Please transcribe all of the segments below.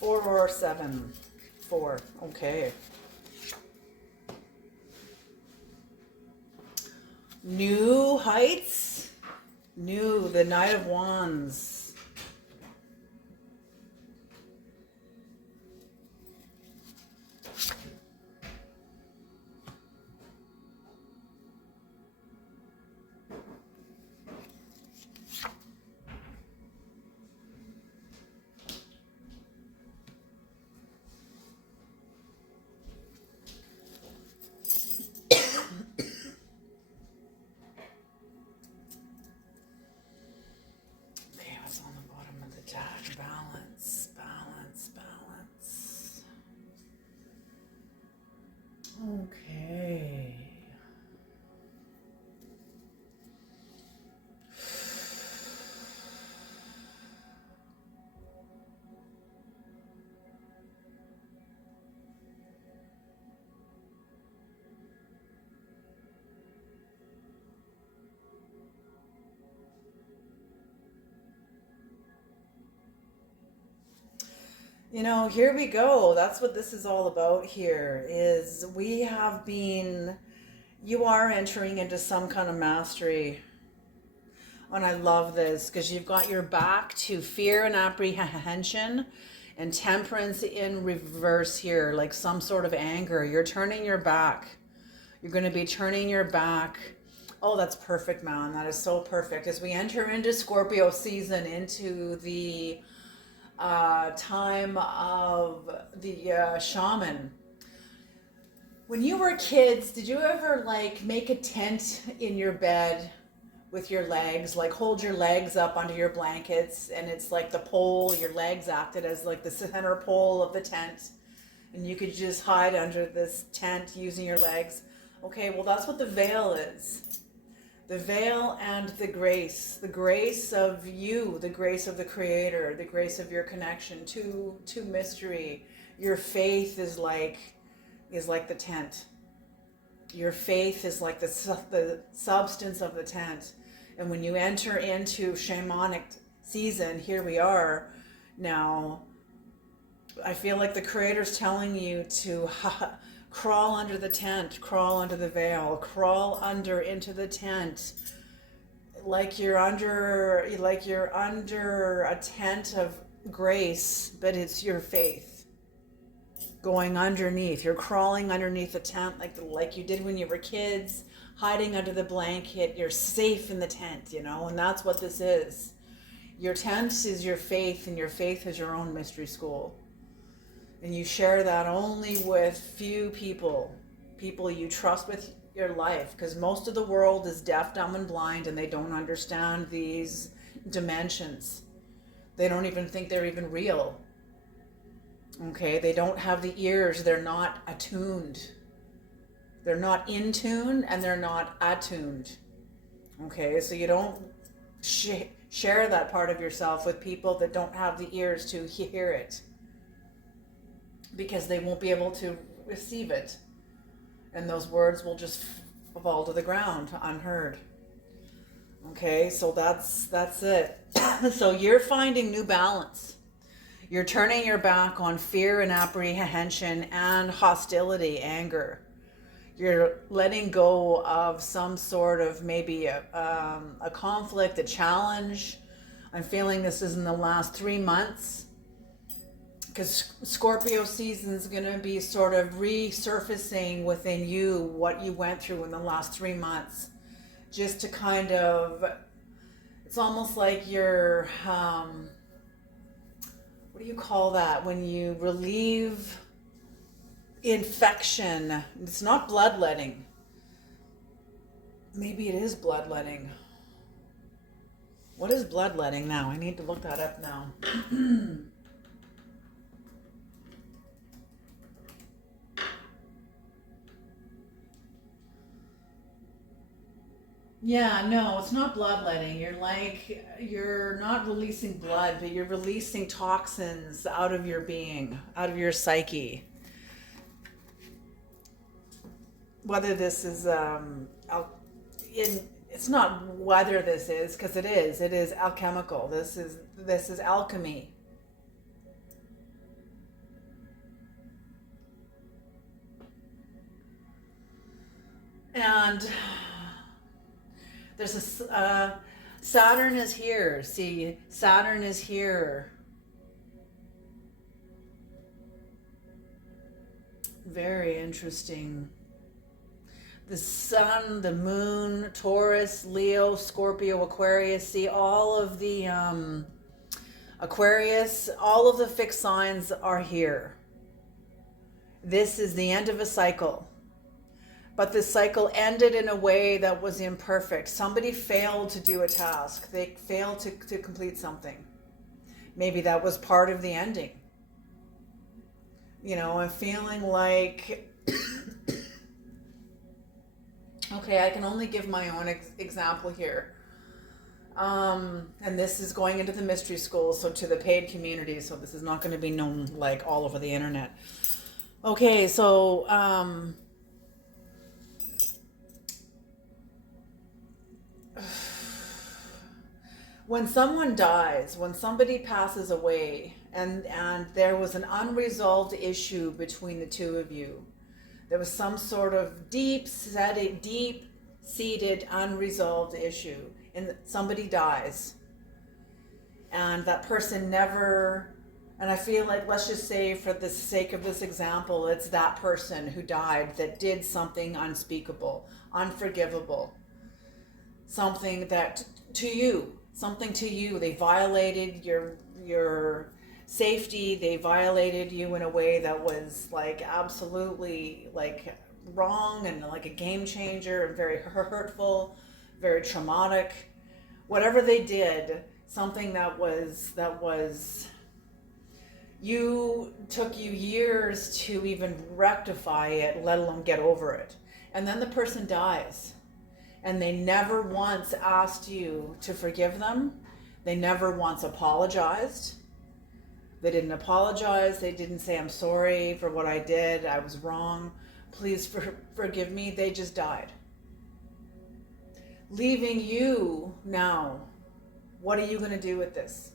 4 or 7? 4. Okay. New heights. New, the Knight of Wands. Okay. You know, here we go. That's what this is all about here is we have been, you are entering into some kind of mastery. And I love this because you've got your back to fear and apprehension and temperance in reverse here, like some sort of anger. You're turning your back. You're going to be turning your back. Oh, that's perfect, man. That is so perfect. As we enter into Scorpio season, into the time of the shaman. When you were kids, did you ever like make a tent in your bed with your legs, like hold your legs up under your blankets, and it's like the pole, your legs acted as like the center pole of the tent, and you could just hide under this tent using your legs? Okay, well, that's what the veil is. The veil and the grace of you, the grace of the Creator, the grace of your connection to mystery. Your faith is like the tent. Your faith is like the substance of the tent. And when you enter into shamanic season, here we are now. I feel like the Creator's telling you to crawl under the tent, crawl under the veil, crawl under into the tent, like you're under a tent of grace, but it's your faith going underneath. You're crawling underneath the tent like you did when you were kids, hiding under the blanket. You're safe in the tent, you know, and that's what this is. Your tent is your faith, and your faith is your own mystery school. And you share that only with few people you trust with your life, because most of the world is deaf, dumb, and blind, and they don't understand these dimensions. They don't even think they're even real. Okay, they don't have the ears, they're not attuned. They're not in tune, and they're not attuned. Okay, so you don't share that part of yourself with people that don't have the ears to hear it, because they won't be able to receive it. And those words will just fall to the ground unheard. Okay, so that's it. So you're finding new balance. You're turning your back on fear and apprehension and hostility, anger. You're letting go of some sort of maybe a conflict, a challenge. I'm feeling this is in the last 3 months, because Scorpio season is going to be sort of resurfacing within you what you went through in the last 3 months, just to kind of, it's almost like you're, what do you call that, when you relieve infection? It's not bloodletting. Maybe it is bloodletting. What is bloodletting now? I need to look that up now. Yeah, no, it's not bloodletting. You're not releasing blood, but you're releasing toxins out of your being, out of your psyche. Whether this is, it's not whether this is, because it is alchemical. This is alchemy. And there's a Saturn is here. See, Saturn is here. Very interesting. The sun, the moon, Taurus, Leo, Scorpio, Aquarius. See, all of the Aquarius, all of the fixed signs are here. This is the end of a cycle. But this cycle ended in a way that was imperfect. Somebody failed to do a task. They failed to complete something. Maybe that was part of the ending. You know, I'm feeling like, okay, I can only give my own example here. And this is going into the mystery school, so to the paid community, so this is not going to be known like all over the internet. Okay, so, when someone dies, when somebody passes away, and there was an unresolved issue between the two of you, there was some sort of deep-seated, unresolved issue, and somebody dies, and that person never, and I feel like, let's just say for the sake of this example, it's that person who died that did something unspeakable, unforgivable, something that something to you, they violated your safety, they violated you in a way that was like absolutely like wrong and like a game changer and very hurtful, very traumatic. Whatever they did, something that was took you years to even rectify it, let alone get over it. And then the person dies. And they never once asked you to forgive them. They never once apologized. They didn't apologize. They didn't say, I'm sorry for what I did. I was wrong. Please forgive me. They just died. Leaving you now. What are you going to do with this?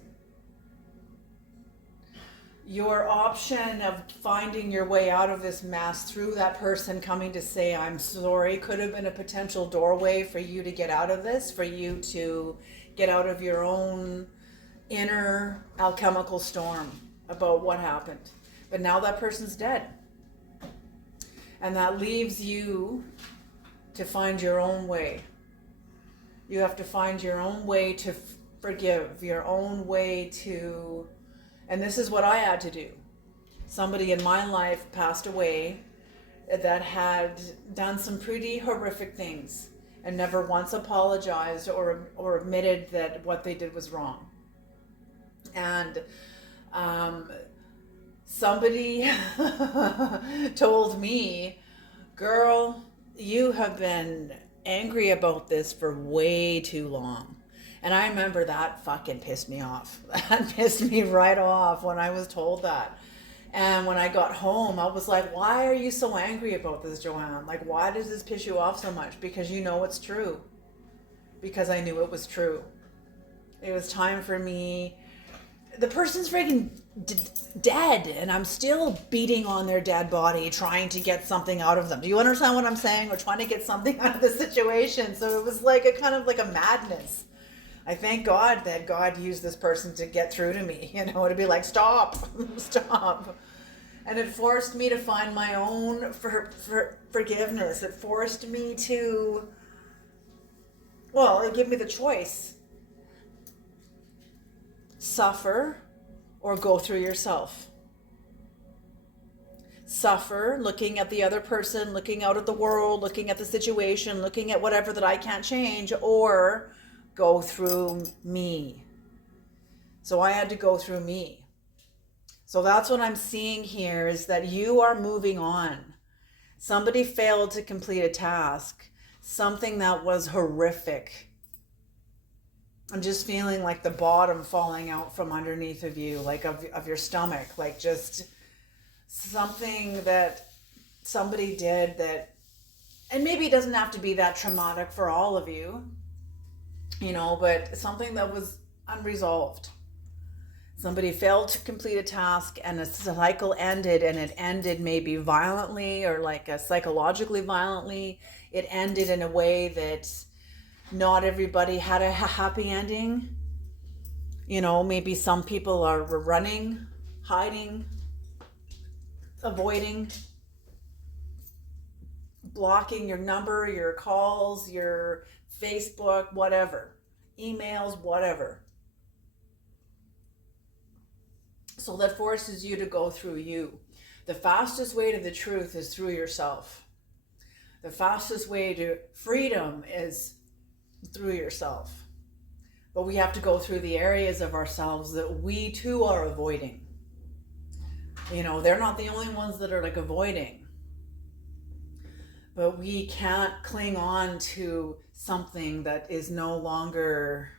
Your option of finding your way out of this mess through that person coming to say, I'm sorry, could have been a potential doorway for you to get out of this, for you to get out of your own inner alchemical storm about what happened. But now that person's dead. And that leaves you to find your own way. You have to find your own way to forgive, your own way to... And this is what I had to do. Somebody in my life passed away that had done some pretty horrific things and never once apologized or admitted that what they did was wrong. And somebody told me, girl, you have been angry about this for way too long. And I remember that fucking pissed me off. That pissed me right off when I was told that. And when I got home, I was like, why are you so angry about this, Joanne? Like, why does this piss you off so much? Because you know it's true. Because I knew it was true. It was time for me. The person's freaking dead, and I'm still beating on their dead body, trying to get something out of them. Do you understand what I'm saying? Or trying to get something out of the situation. So it was like a kind of like a madness. I thank God that God used this person to get through to me, you know, to be like, stop, stop. And it forced me to find my own forgiveness. It forced me to, well, it gave me the choice. Suffer or go through yourself. Suffer, looking at the other person, looking out at the world, looking at the situation, looking at whatever that I can't change, or go through me. So I had to go through me. So that's what I'm seeing here, is that you are moving on. Somebody failed to complete a task, something that was horrific. I'm just feeling like the bottom falling out from underneath of you, like of your stomach, like just something that somebody did that, and maybe it doesn't have to be that traumatic for all of you, you know, but something that was unresolved, Somebody failed to complete a task and a cycle ended, and it ended maybe violently or like psychologically violently. It ended in a way that not everybody had a happy ending. You know, maybe some people are running, hiding, avoiding, blocking your number, your calls, your Facebook, whatever, emails, whatever. So that forces you to go through you. The fastest way to the truth is through yourself. The fastest way to freedom is through yourself. But we have to go through the areas of ourselves that we too are avoiding. You know, they're not the only ones that are like avoiding. But we can't cling on to something that is no longer...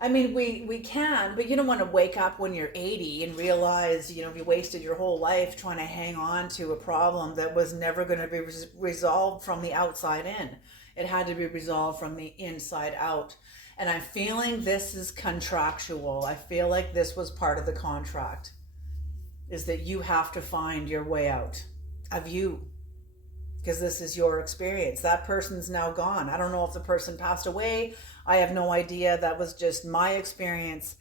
I mean, we can, but you don't want to wake up when you're 80 and realize, you know, you wasted your whole life trying to hang on to a problem that was never going to be resolved from the outside in. It had to be resolved from the inside out. And I'm feeling this is contractual. I feel like this was part of the contract, is that you have to find your way out of you, because this is your experience. That person's now gone. I don't know if the person passed away. I have no idea. That was just my experience.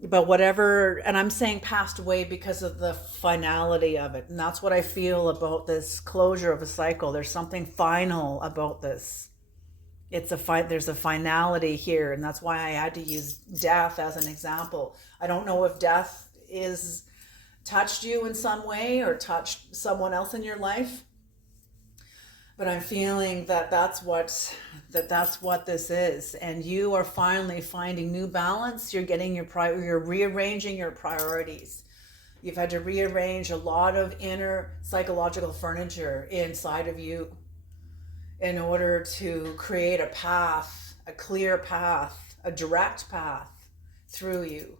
But whatever, and I'm saying passed away because of the finality of it. And that's what I feel about this closure of a cycle. There's something final about this. There's a finality here, and that's why I had to use death as an example. I don't know if death is touched you in some way or touched someone else in your life, but I'm feeling that that's what this is, and you are finally finding new balance. You're getting you're rearranging your priorities. You've had to rearrange a lot of inner psychological furniture inside of you in order to create a path, a clear path, a direct path through you.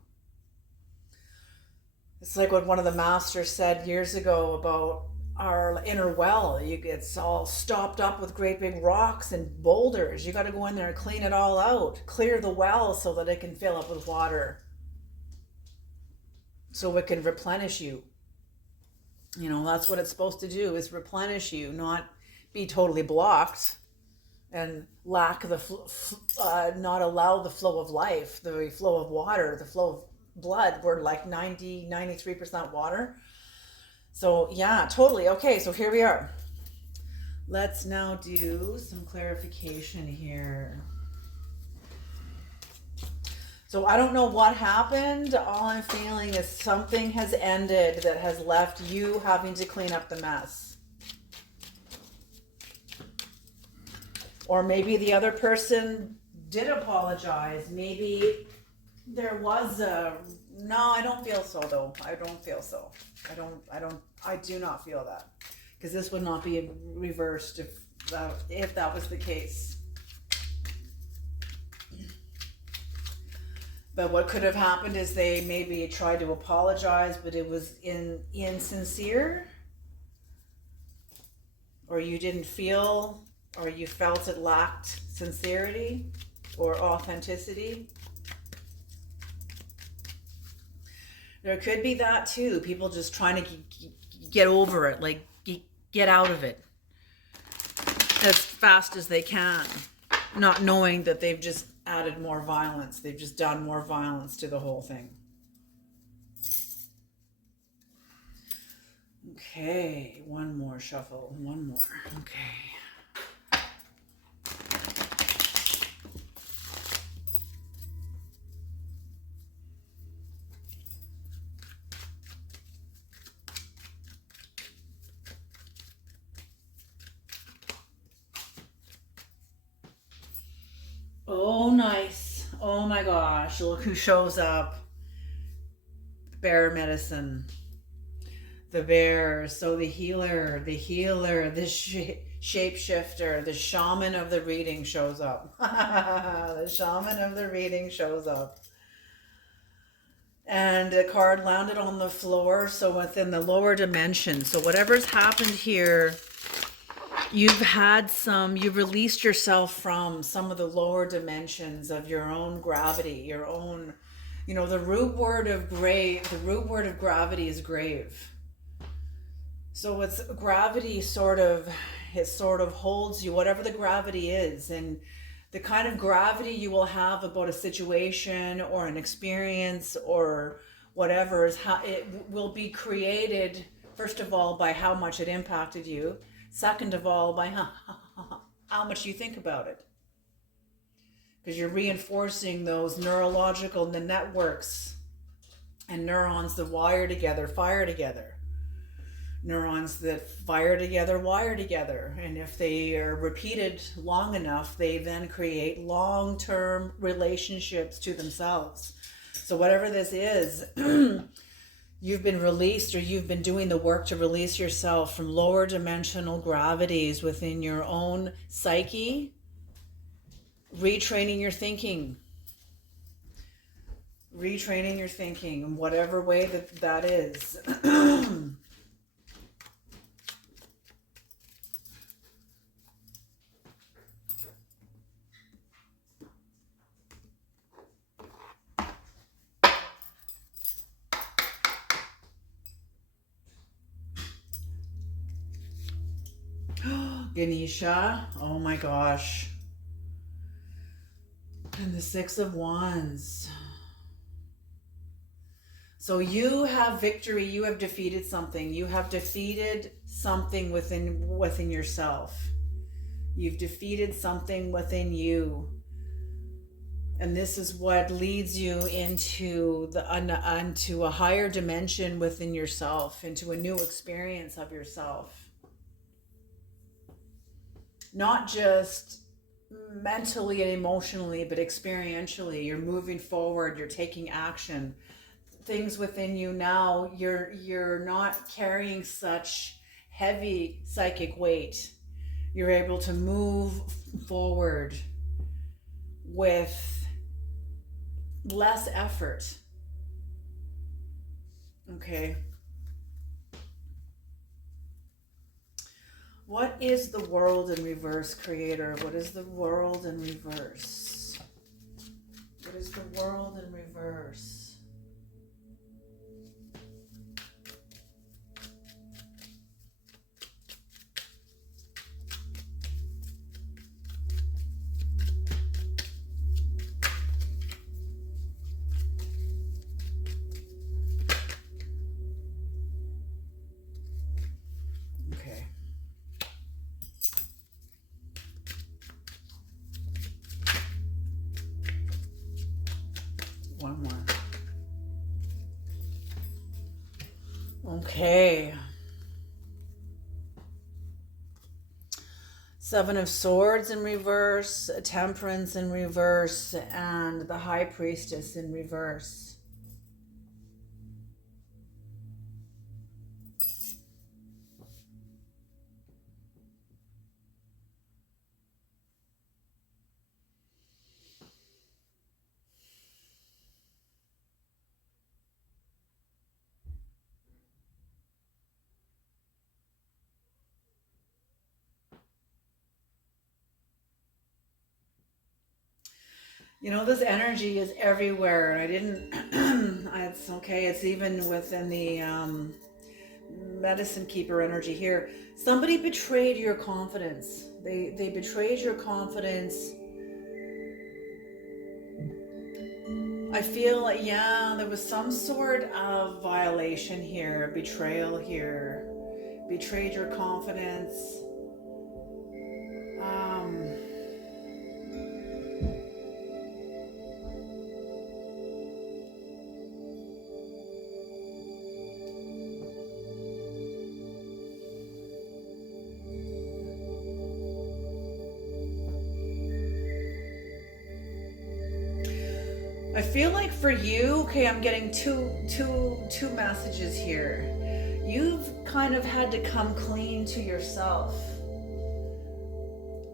It's like what one of the masters said years ago about our inner well. It's all stopped up with great big rocks and boulders. You got to go in there and clean it all out, clear the well so that it can fill up with water, so it can replenish you. You know, that's what it's supposed to do, is replenish you, not be totally blocked and lack not allow the flow of life, the flow of water, the flow of blood. We're like 93% water. So yeah, totally. Okay, so here we are. Let's now do some clarification here. So I don't know what happened. All I'm feeling is something has ended that has left you having to clean up the mess. Or maybe the other person did apologize. Maybe there was no, I don't feel so though. I don't feel so. I do not feel that, because this would not be reversed if that was the case. But what could have happened is they maybe tried to apologize, but it was insincere, or you didn't feel, or you felt it lacked sincerity or authenticity. There could be that too. People just trying to get over it, like get out of it as fast as they can, not knowing that they've just added more violence. They've just done more violence to the whole thing. Okay, one more shuffle, one more. Okay. Oh, nice. Oh my gosh, look who shows up. Bear medicine. The bear, so the healer, the shapeshifter, the shaman of the reading shows up. The shaman of the reading shows up. And the card landed on the floor, so within the lower dimension. So whatever's happened here, you've released yourself from some of the lower dimensions of your own gravity, your own You know, the root word of gravity is grave. So it's gravity it sort of holds you, whatever the gravity is. And the kind of gravity you will have about a situation or an experience or whatever is how it will be created, first of all, by how much it impacted you. Second of all, by how much you think about it. Because you're reinforcing those neurological networks and neurons that wire together, fire together. Neurons that fire together, wire together. And if they are repeated long enough, they then create long-term relationships to themselves. So whatever this is, you've been released, or you've been doing the work to release yourself from lower dimensional gravities within your own psyche, retraining your thinking, in whatever way that is. Ganesha, oh my gosh. And the Six of Wands. So you have victory, you have defeated something. You have defeated something within yourself. You've defeated something within you. And this is what leads you into a higher dimension within yourself, into a new experience of yourself. Not just mentally and emotionally, but experientially. You're moving forward, you're taking action. Things within you now, you're not carrying such heavy psychic weight. You're able to move forward with less effort. Okay. What is the world in reverse, Creator? What is the world in reverse? What is the world in reverse? Okay. One more. Okay. Seven of Swords in reverse, Temperance in reverse, and the High Priestess in reverse. You know, this energy is everywhere, and I didn't, it's okay, it's even within the medicine keeper energy here. Somebody betrayed your confidence. They betrayed your confidence. I feel like, yeah, there was some sort of violation here, betrayal here. Betrayed your confidence. I feel like for you, okay, I'm getting two messages here. You've kind of had to come clean to yourself.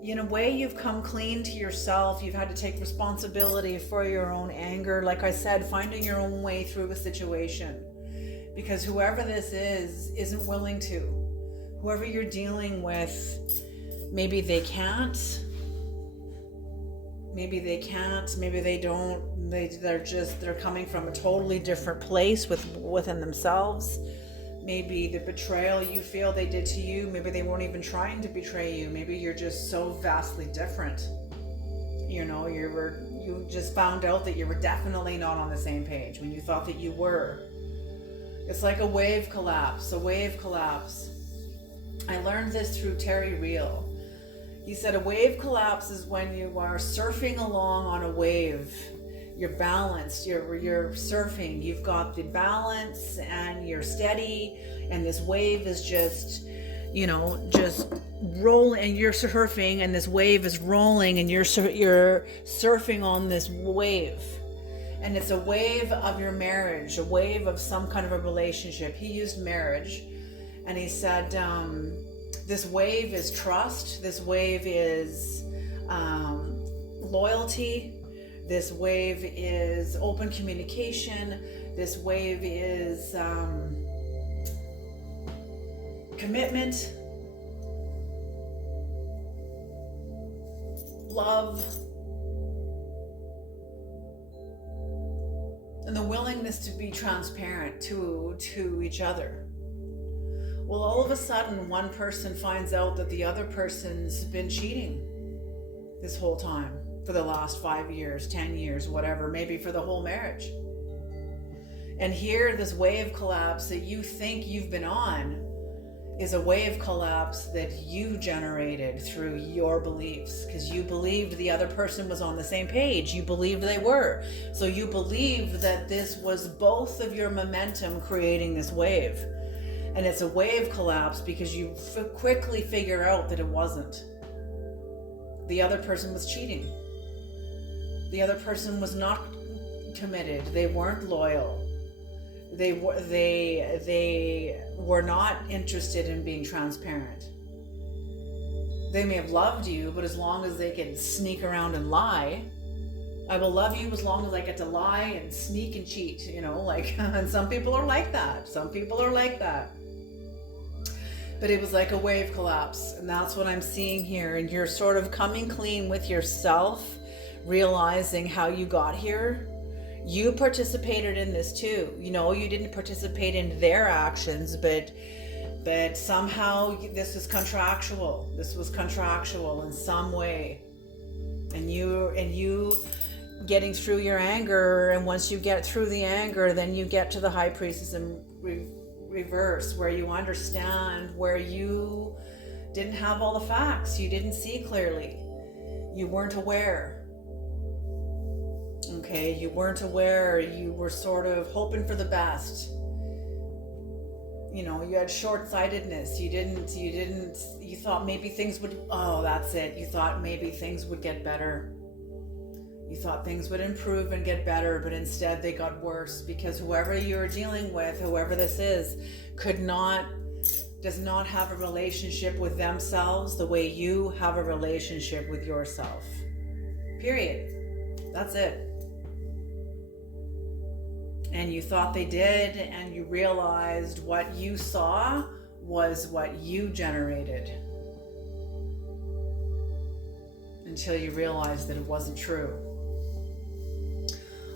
In a way, you've come clean to yourself. You've had to take responsibility for your own anger. Like I said, finding your own way through a situation. Because whoever this is, isn't willing to. Whoever you're dealing with, maybe they can't. Maybe they can't, maybe they don't, they're coming from a totally different place within themselves. Maybe the betrayal you feel they did to you, maybe they weren't even trying to betray you. Maybe you're just so vastly different. You know, you just found out that you were definitely not on the same page when you thought that you were. It's like a wave collapse, I learned this through Terry Real. He said a wave collapse is when you are surfing along on a wave. You're balanced, you're surfing, you've got the balance and you're steady, and this wave is just, just rolling, and you're surfing, and this wave is rolling, and you're surfing on this wave. And it's a wave of your marriage, a wave of some kind of a relationship. He used marriage, and he said, this wave is trust, this wave is loyalty, this wave is open communication, this wave is commitment, love, and the willingness to be transparent to each other. Well, all of a sudden, one person finds out that the other person's been cheating this whole time, for the last 5 years, 10 years, whatever, maybe for the whole marriage. And here, this wave collapse that you think you've been on is a wave collapse that you generated through your beliefs, because you believed the other person was on the same page. You believed they were. So you believed that this was both of your momentum creating this wave. And it's a wave collapse because you quickly figure out that it wasn't. The other person was cheating. The other person was not committed. They weren't loyal. They were not interested in being transparent. They may have loved you, but as long as they can sneak around and lie, I will love you as long as I get to lie and sneak and cheat, and some people are like that. But it was like a wave collapse, and that's what I'm seeing here. And you're sort of coming clean with yourself, realizing how you got here. You participated in this too. You didn't participate in their actions, but somehow this was contractual. This was contractual in some way. And you getting through your anger, and once you get through the anger, then you get to the high priestess and reverse, where you understand where you didn't have all the facts, you didn't see clearly, you weren't aware. Okay, you weren't aware, you were sort of hoping for the best. You had short-sightedness. You thought maybe things would, you thought maybe things would get better. You thought things would improve and get better, but instead they got worse, because whoever you're dealing with, whoever this is, does not have a relationship with themselves the way you have a relationship with yourself. Period. That's it. And you thought they did, and you realized what you saw was what you generated, until you realized that it wasn't true.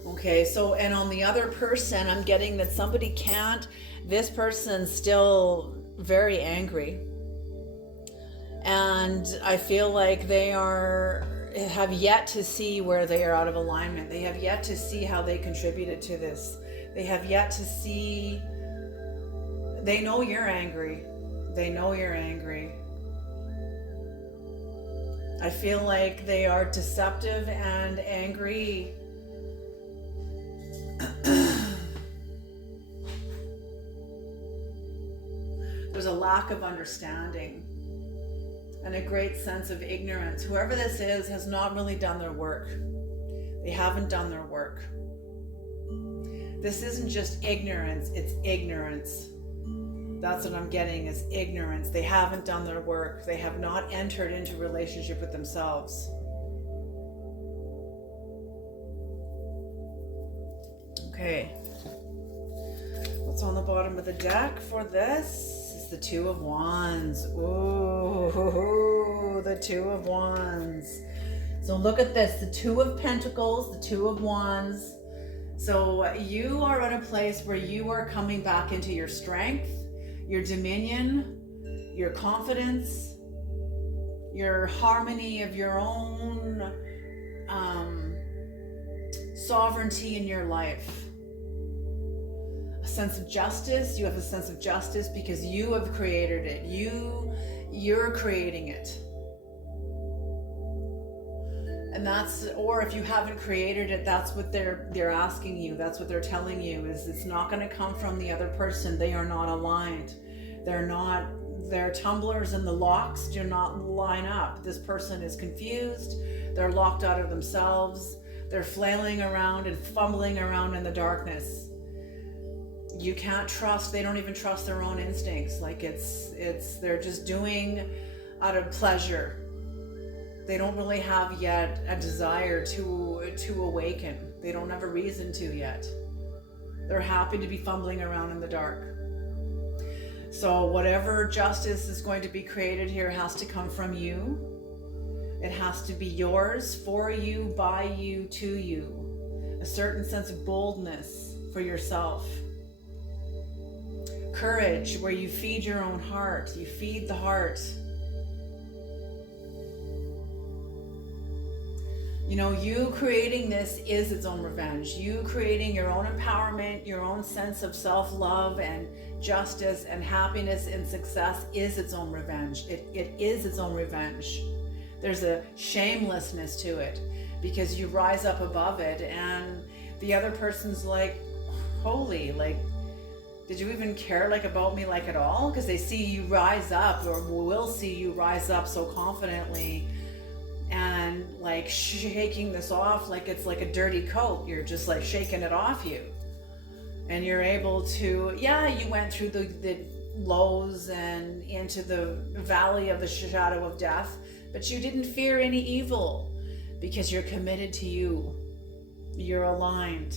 Okay, so, and on the other person, I'm getting that this person's still very angry. And I feel like they have yet to see where they are out of alignment. They have yet to see how they contributed to this. They have yet to see, they know you're angry. I feel like they are deceptive and angry. There's a lack of understanding and a great sense of ignorance. Whoever this is has not really done their work. They haven't done their work. This isn't just ignorance, it's ignorance. That's what I'm getting, is ignorance. They haven't done their work. They have not entered into relationship with themselves. Okay. What's on the bottom of the deck for this is the Two of Wands. Ooh, the Two of Wands. So look at this, the Two of Pentacles, the Two of Wands. So you are at a place where you are coming back into your strength, your dominion, your confidence, your harmony of your own sovereignty in your life. A sense of justice. You have a sense of justice because you have created it. You're creating it. And that's, or if you haven't created it, that's what they're asking you. That's what they're telling you, is it's not going to come from the other person. They are not aligned. Their tumblers and the locks do not line up. This person is confused. They're locked out of themselves. They're flailing around and fumbling around in the darkness. You can't trust, they don't even trust their own instincts. Like they're just doing out of pleasure. They don't really have yet a desire to awaken. They don't have a reason to yet. They're happy to be fumbling around in the dark. So whatever justice is going to be created here has to come from you. It has to be yours, for you, by you, to you. A certain sense of boldness for yourself. Courage, where you feed your own heart. You feed the heart. You know, you creating this is its own revenge. You creating your own empowerment, your own sense of self-love and justice and happiness and success is its own revenge. It is its own revenge. There's a shamelessness to it because you rise up above it and the other person's like, holy, like, did you even care like about me like at all? Because they see you rise up, or will see you rise up so confidently and like shaking this off like it's like a dirty coat. You're just like shaking it off you. And you're able to, yeah, you went through the lows and into the valley of the shadow of death, but you didn't fear any evil because you're committed to you. You're aligned.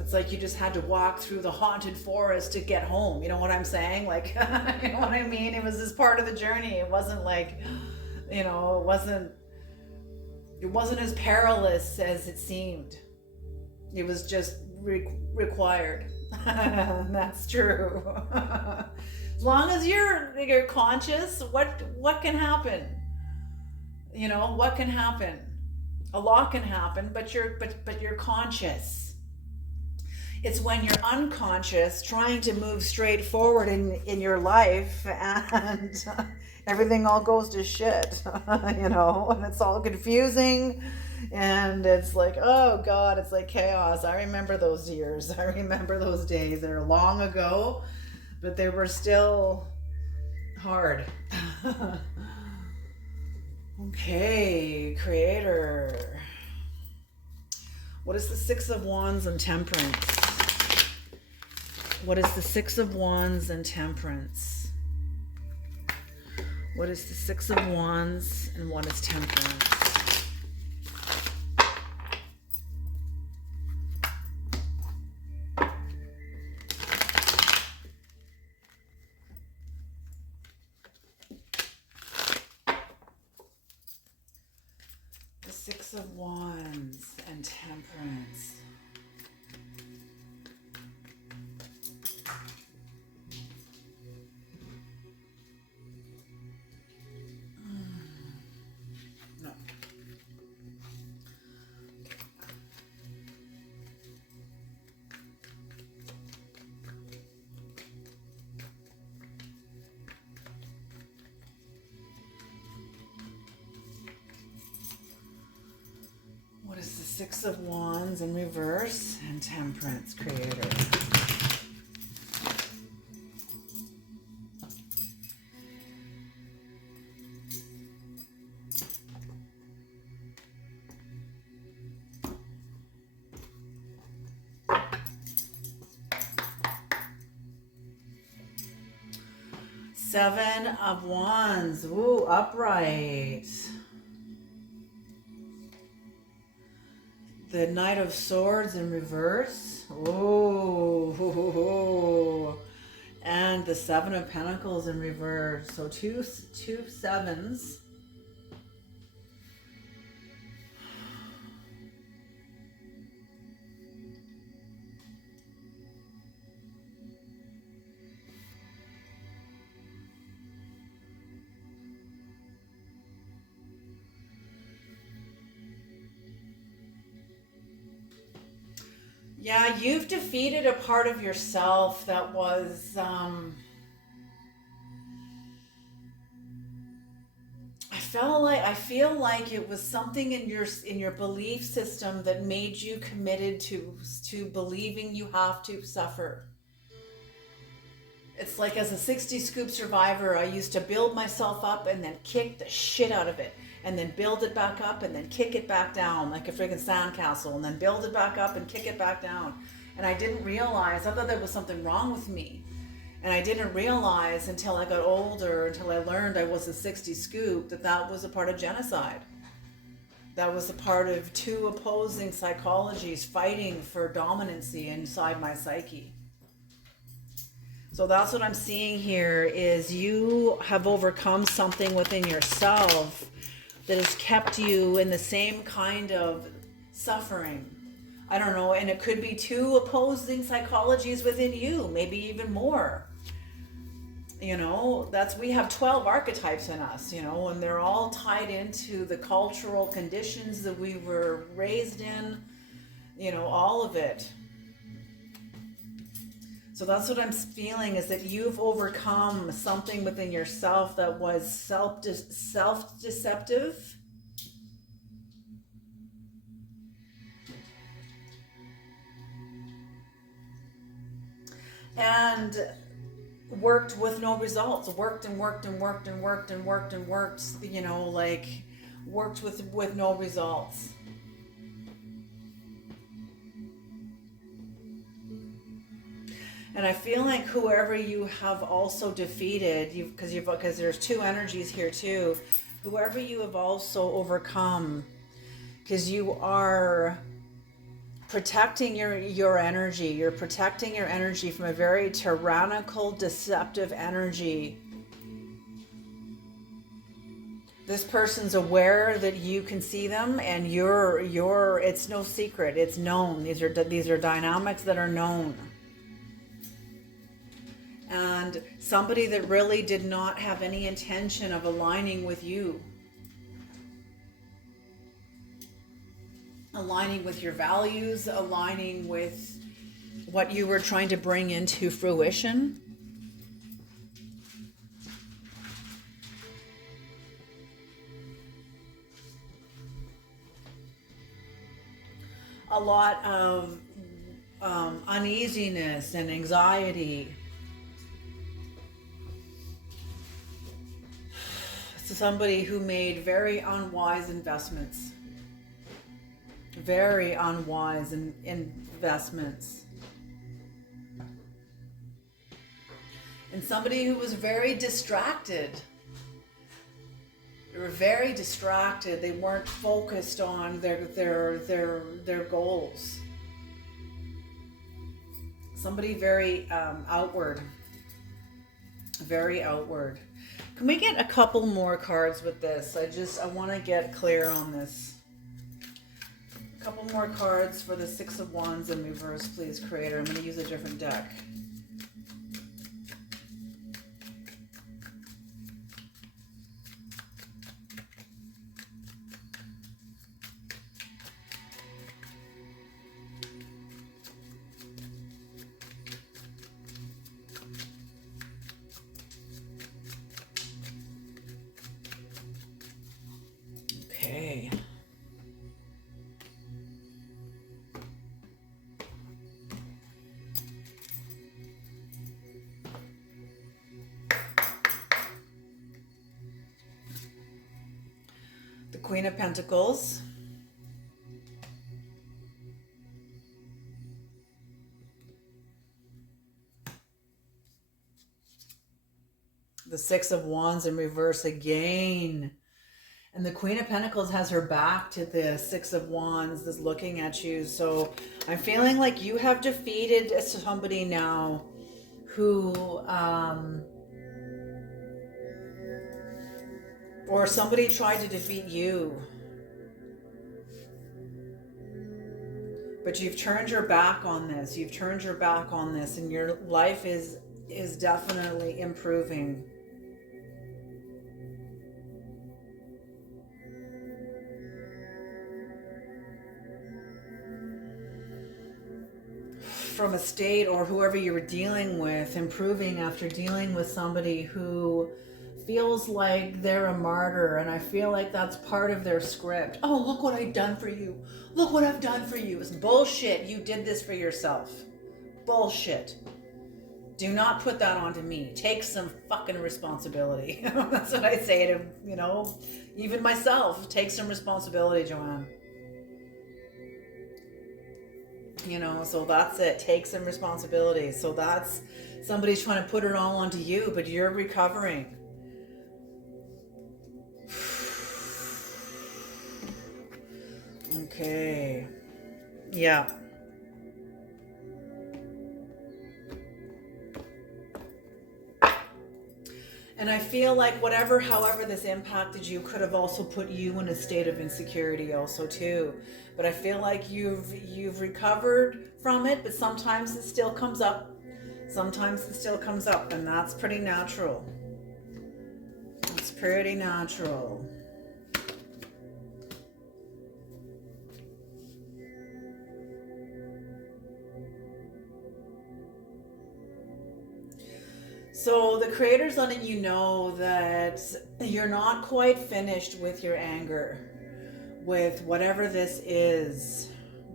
It's like you just had to walk through the haunted forest to get home. You know what I'm saying? Like, you know what I mean? It was this part of the journey. It wasn't like, you know, it wasn't as perilous as it seemed. It was just required. That's true. As long as you're conscious, what can happen? You know, what can happen? A lot can happen, but you're conscious. It's when you're unconscious, trying to move straight forward in your life, and everything all goes to shit, you know, and it's all confusing, and it's like, oh God, it's like chaos. I remember those years. I remember those days. They're long ago, but they were still hard. Okay, Creator. What is the Six of Wands and Temperance? What is the Six of Wands and Temperance? What is the Six of Wands and what is Temperance? The Six of Wands and Temperance. No. What is the Six of Wands in reverse and Temperance, Creator? Seven of Wands. Ooh, upright. The Knight of Swords in reverse. Ooh. And the Seven of Pentacles in reverse. So two sevens. Yeah, you've defeated a part of yourself that was, I feel like it was something in your belief system that made you committed to believing you have to suffer. It's like as a 60 scoop survivor, I used to build myself up and then kick the shit out of it. And then build it back up and then kick it back down like a freaking sandcastle. And then build it back up and kick it back down. And I didn't realize, I thought there was something wrong with me. And I didn't realize until I got older, until I learned I was a 60 scoop, that was a part of genocide. That was a part of two opposing psychologies fighting for dominancy inside my psyche. So that's what I'm seeing here is you have overcome something within yourself that has kept you in the same kind of suffering. I don't know, and it could be two opposing psychologies within you, maybe even more. You know, we have 12 archetypes in us, you know, and they're all tied into the cultural conditions that we were raised in, you know, all of it. So that's what I'm feeling is that you've overcome something within yourself that was self-deceptive. And worked with no results. Worked, you know, like worked with no results. And I feel like whoever you have also defeated, because there's two energies here too, whoever you have also overcome, because you are protecting your energy. You're protecting your energy from a very tyrannical, deceptive energy. This person's aware that you can see them, and it's no secret. It's known. These are dynamics that are known. And somebody that really did not have any intention of aligning with you. Aligning with your values, aligning with what you were trying to bring into fruition. A lot of uneasiness and anxiety. Somebody who made very unwise investments. Very unwise investments. And somebody who was very distracted. They were very distracted. They weren't focused on their goals. Somebody very outward. Very outward. Can we get a couple more cards with this? I want to get clear on this. A couple more cards for the Six of Wands in reverse, please, Creator. I'm going to use a different deck. Okay. The Queen of Pentacles. The Six of Wands in reverse again. And the Queen of Pentacles has her back to the Six of Wands that's looking at you. So I'm feeling like you have defeated somebody now who, or somebody tried to defeat you. But you've turned your back on this. You've turned your back on this, and your life is definitely improving. from a state, or whoever you were dealing with, improving after dealing with somebody who feels like they're a martyr, and I feel like that's part of their script. Oh, look what I've done for you. Look what I've done for you. It's bullshit. You did this for yourself. Bullshit. Do not put that onto me. Take some fucking responsibility. That's what I say to, even myself. Take some responsibility, Joanne. So that's it. Take some responsibility. So that's somebody's trying to put it all onto you, but you're recovering. Okay. Yeah. And I feel like however this impacted you could have also put you in a state of insecurity also too. But I feel like you've recovered from it, but sometimes it still comes up. Sometimes it still comes up, and that's pretty natural. It's pretty natural. So the creator's letting you know that you're not quite finished with your anger, with whatever this is.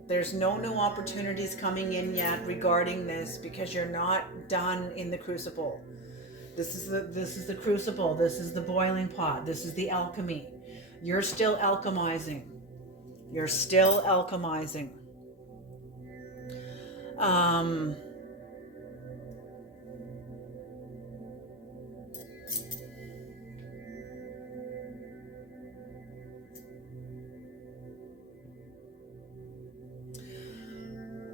There's no new opportunities coming in yet regarding this, because you're not done in the crucible. This is the crucible. This is the boiling pot. This is the alchemy. You're still alchemizing. You're still alchemizing.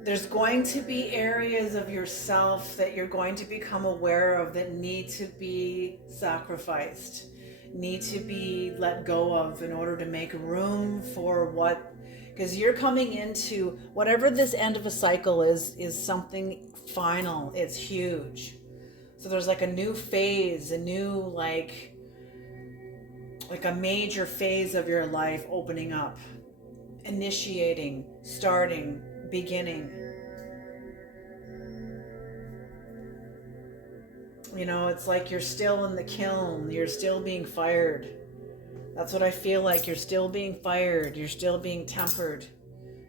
There's going to be areas of yourself that you're going to become aware of that need to be sacrificed, need to be let go of in order to make room for because you're coming into whatever this end of a cycle is something final. It's huge. So there's like a new phase, a new like a major phase of your life opening up, initiating, starting, beginning. It's like you're still in the kiln. You're still being fired. That's what I feel like. You're still being fired. You're still being tempered.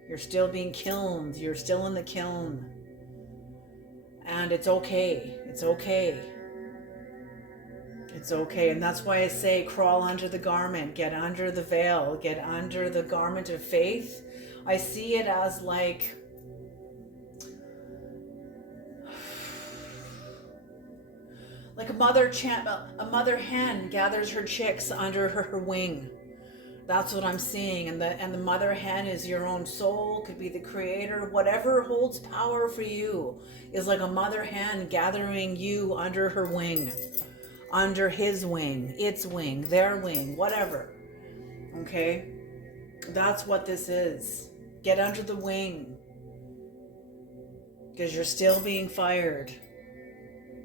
You're still being kilned. You're still in the kiln. And it's okay. It's okay. It's okay. And that's why I say crawl under the garment. Get under the veil. Get under the garment of faith. I see it as like a mother hen gathers her chicks under her wing. That's what I'm seeing. And the mother hen is your own soul, could be the creator. Whatever holds power for you is like a mother hen gathering you under her wing, under his wing, its wing, their wing, whatever. Okay? That's what this is. Get under the wing, because you're still being fired.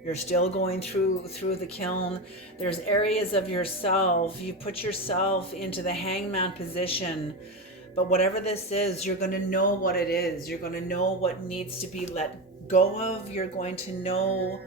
You're still going through the kiln. There's areas of yourself. You put yourself into the hangman position. But whatever this is, you're going to know what it is. You're going to know what needs to be let go of. You're going to know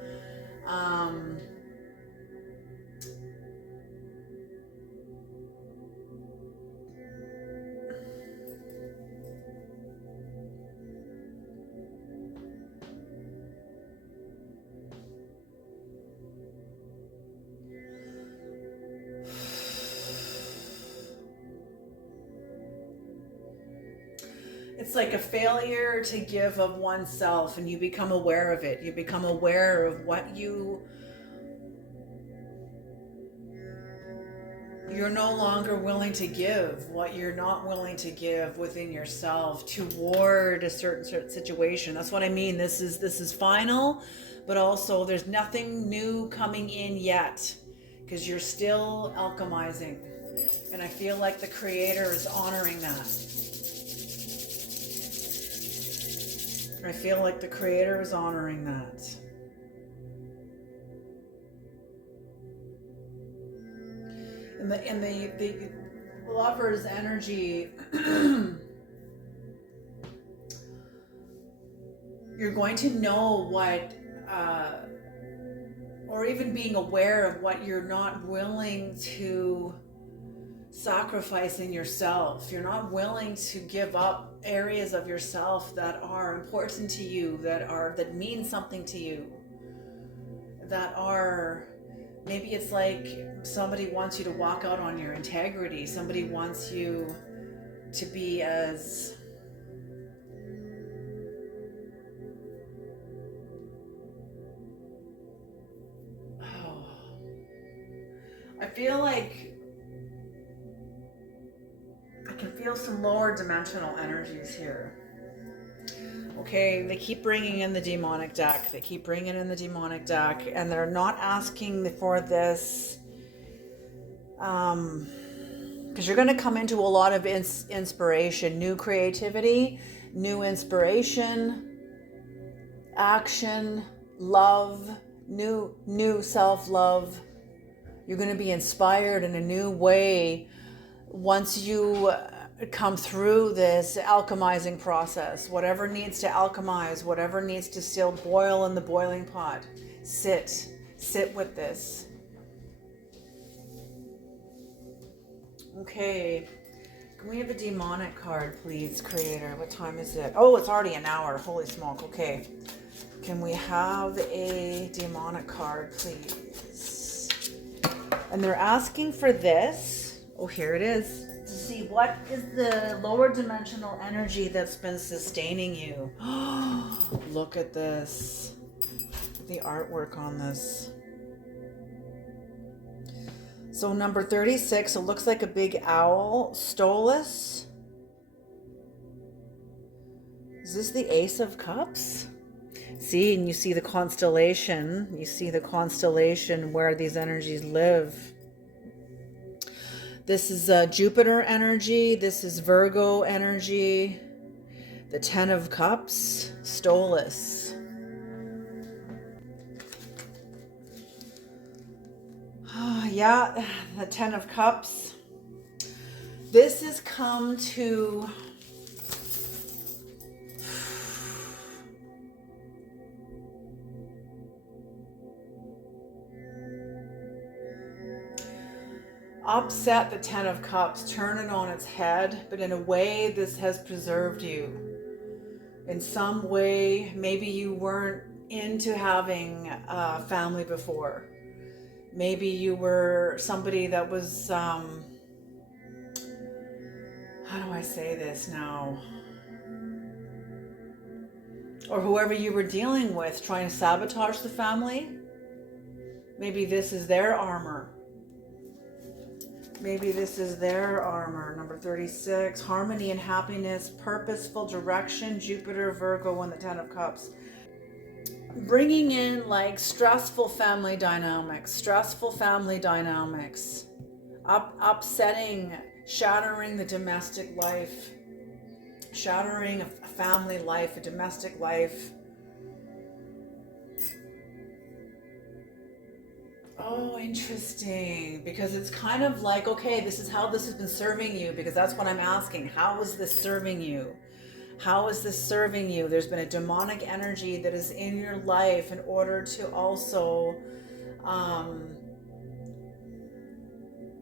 it's like a failure to give of oneself, and you become aware of it. You become aware of what you're no longer willing to give, what you're not willing to give within yourself toward a certain situation. That's what I mean. This is final, but also there's nothing new coming in yet, because you're still alchemizing. And I feel like the creator is honoring that. I feel like the creator is honoring that. And the lover's energy, you're You're going to know what, or even being aware of what you're not willing to sacrifice in yourself. You're not willing to give up areas of yourself that are important to you, that mean something to you, that are, maybe it's like somebody wants you to walk out on your integrity. Somebody wants you to be as, oh, I feel like I can feel some lower dimensional energies here. Okay, they keep bringing in the demonic deck. They keep bringing in the demonic deck, and they're not asking for this, because you're going to come into a lot of inspiration, new creativity, new inspiration, action, love, new self-love. You're going to be inspired in a new way once you come through this alchemizing process. Whatever needs to alchemize, whatever needs to still boil in the boiling pot, sit with this. Okay, can we have a demonic card, please, Creator? What time is it? Oh, it's already an hour. Holy smoke. Okay, can we have a demonic card, please? And they're asking for this. Oh, here it is. To see what is the lower dimensional energy that's been sustaining you. Look at this. The artwork on this. So number 36, it looks like a big owl. Stolus. Is this the Ace of Cups? See, and you see the constellation. You see the constellation where these energies live. This is Jupiter energy. This is Virgo energy. The Ten of Cups. Stolus. Yeah, the Ten of Cups. This has come to upset the Ten of Cups, turn it on its head, but in a way this has preserved you. In some way, maybe you weren't into having a family before. Maybe you were somebody that was, how do I say this now? Or whoever you were dealing with trying to sabotage the family. Maybe this is their armor. Maybe this is their armor. Number 36, harmony and happiness, purposeful direction, Jupiter, Virgo, and the Ten of Cups. Bringing in like stressful family dynamics, upsetting, shattering the domestic life, shattering a family life, a domestic life. Oh, interesting. Because it's kind of like, okay, this is how this has been serving you, because that's what I'm asking. How is this serving you? How is this serving you? There's been a demonic energy that is in your life in order to also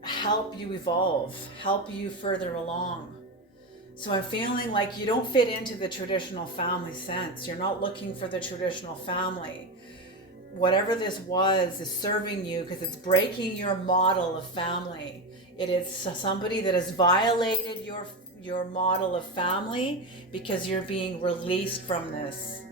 help you evolve, help you further along. So I'm feeling like you don't fit into the traditional family sense. You're not looking for the traditional family. Whatever this was is serving you because it's breaking your model of family. It is somebody that has violated your model of family because you're being released from this.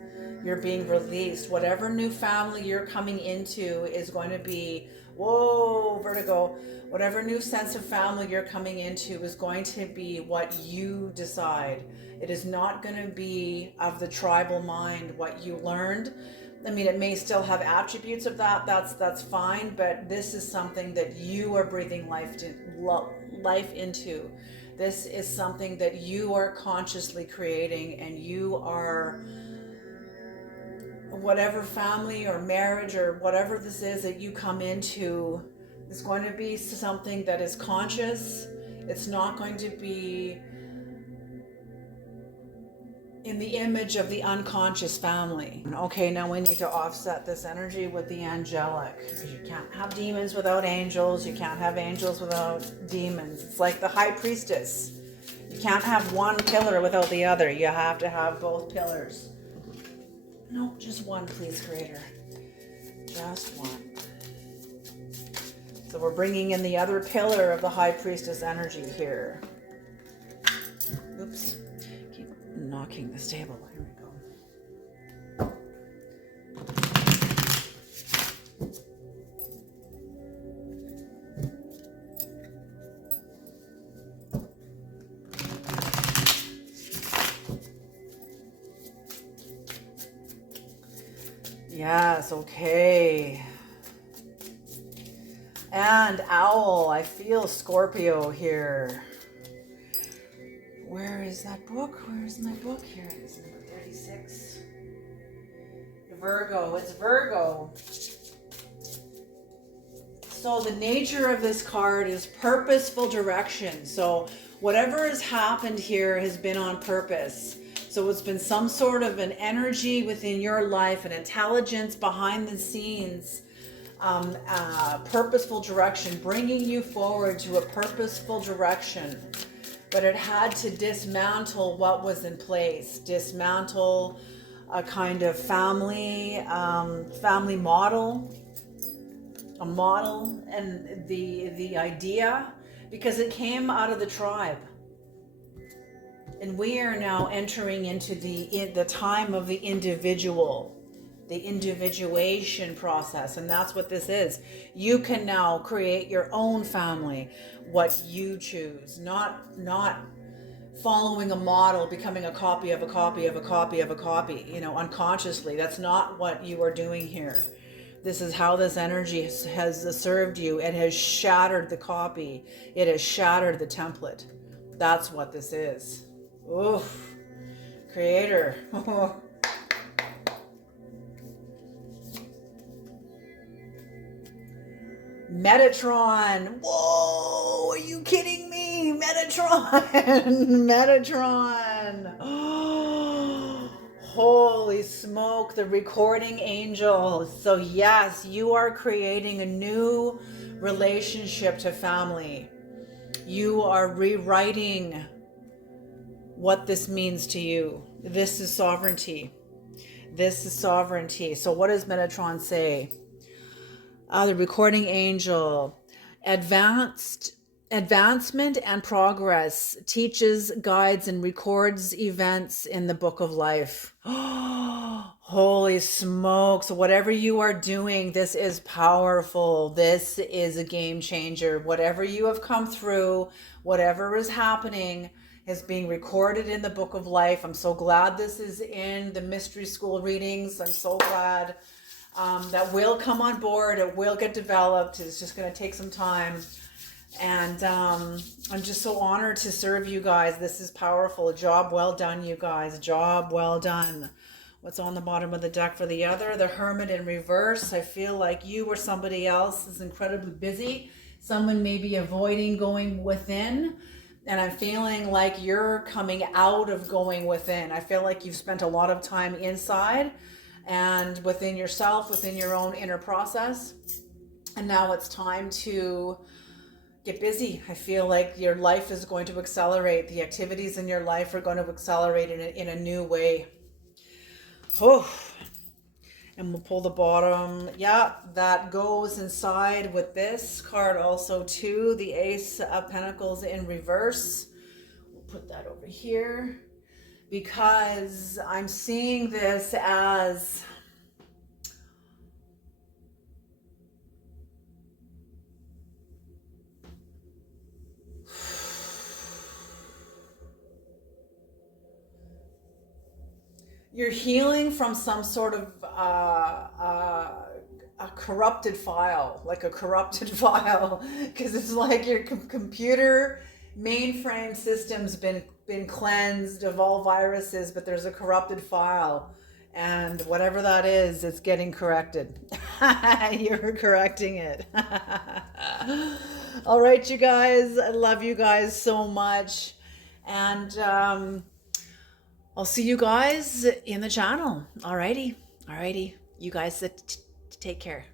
You're being released. Whatever new family you're coming into is going to be, whoa, vertigo. Whatever new sense of family you're coming into is going to be what you decide. It is not going to be of the tribal mind, what you learned. I mean, it may still have attributes of that. That's fine, but this is something that you are breathing life into. This is something that you are consciously creating, and you are, whatever family or marriage or whatever this is that you come into, is going to be something that is conscious. It's not going to be in the image of the unconscious family. Okay, now we need to offset this energy with the angelic. Because you can't have demons without angels. You can't have angels without demons. It's like the high priestess. You can't have one pillar without the other. You have to have both pillars. No, just one, please, Creator. Just one. So we're bringing in the other pillar of the high priestess energy here. Oops. Keep knocking this table. Here we go. Yes, okay. And owl, I feel Scorpio here. Where is that book? Where is my book? Here it is, number 36. Virgo, it's Virgo. So the nature of this card is purposeful direction. So whatever has happened here has been on purpose. So it's been some sort of an energy within your life, an intelligence behind the scenes, purposeful direction, bringing you forward to a purposeful direction. But it had to dismantle what was in place, dismantle a kind of family model, a model, and the idea, because it came out of the tribe. And we are now entering into the time of the individual, the individuation process. And that's what this is. You can now create your own family, what you choose, not following a model, becoming a copy of a copy of a copy of a copy, unconsciously. That's not what you are doing here. This is how this energy has served you. It has shattered the copy. It has shattered the template. That's what this is. Oof. Creator. Metatron. Whoa, are you kidding me? Metatron. Metatron. Holy smoke, the recording angel. So yes, you are creating a new relationship to family. You are rewriting what this means to you. This is sovereignty. This is sovereignty. So what does Metatron say? The recording angel, advancement and progress, teaches, guides, and records events in the book of life. Holy smokes. Whatever you are doing, this is powerful. This is a game changer. Whatever you have come through, whatever is happening is being recorded in the book of life. I'm so glad this is in the mystery school readings. I'm so glad. That will come on board. It will get developed. It's just going to take some time. And I'm just so honored to serve you guys. This is powerful. Job well done, you guys. Job well done. What's on the bottom of the deck for the other? The Hermit in reverse. I feel like you or somebody else is incredibly busy. Someone may be avoiding going within. And I'm feeling like you're coming out of going within. I feel like you've spent a lot of time inside and within yourself, within your own inner process. And now it's time to get busy. I feel like your life is going to accelerate. The activities in your life are going to accelerate in a new way. Oh, and we'll pull the bottom. Yeah, that goes inside with this card also too. The Ace of Pentacles in reverse. We'll put that over here, because I'm seeing this as you're healing from some sort of a corrupted file, like a corrupted file, because it's like your computer mainframe system's been cleansed of all viruses, but there's a corrupted file, and whatever that is, it's getting corrected. You're correcting it. All right, you guys, I love you guys so much. And I'll see you guys in the channel. Alrighty. Alrighty. You guys take care.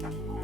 Bye.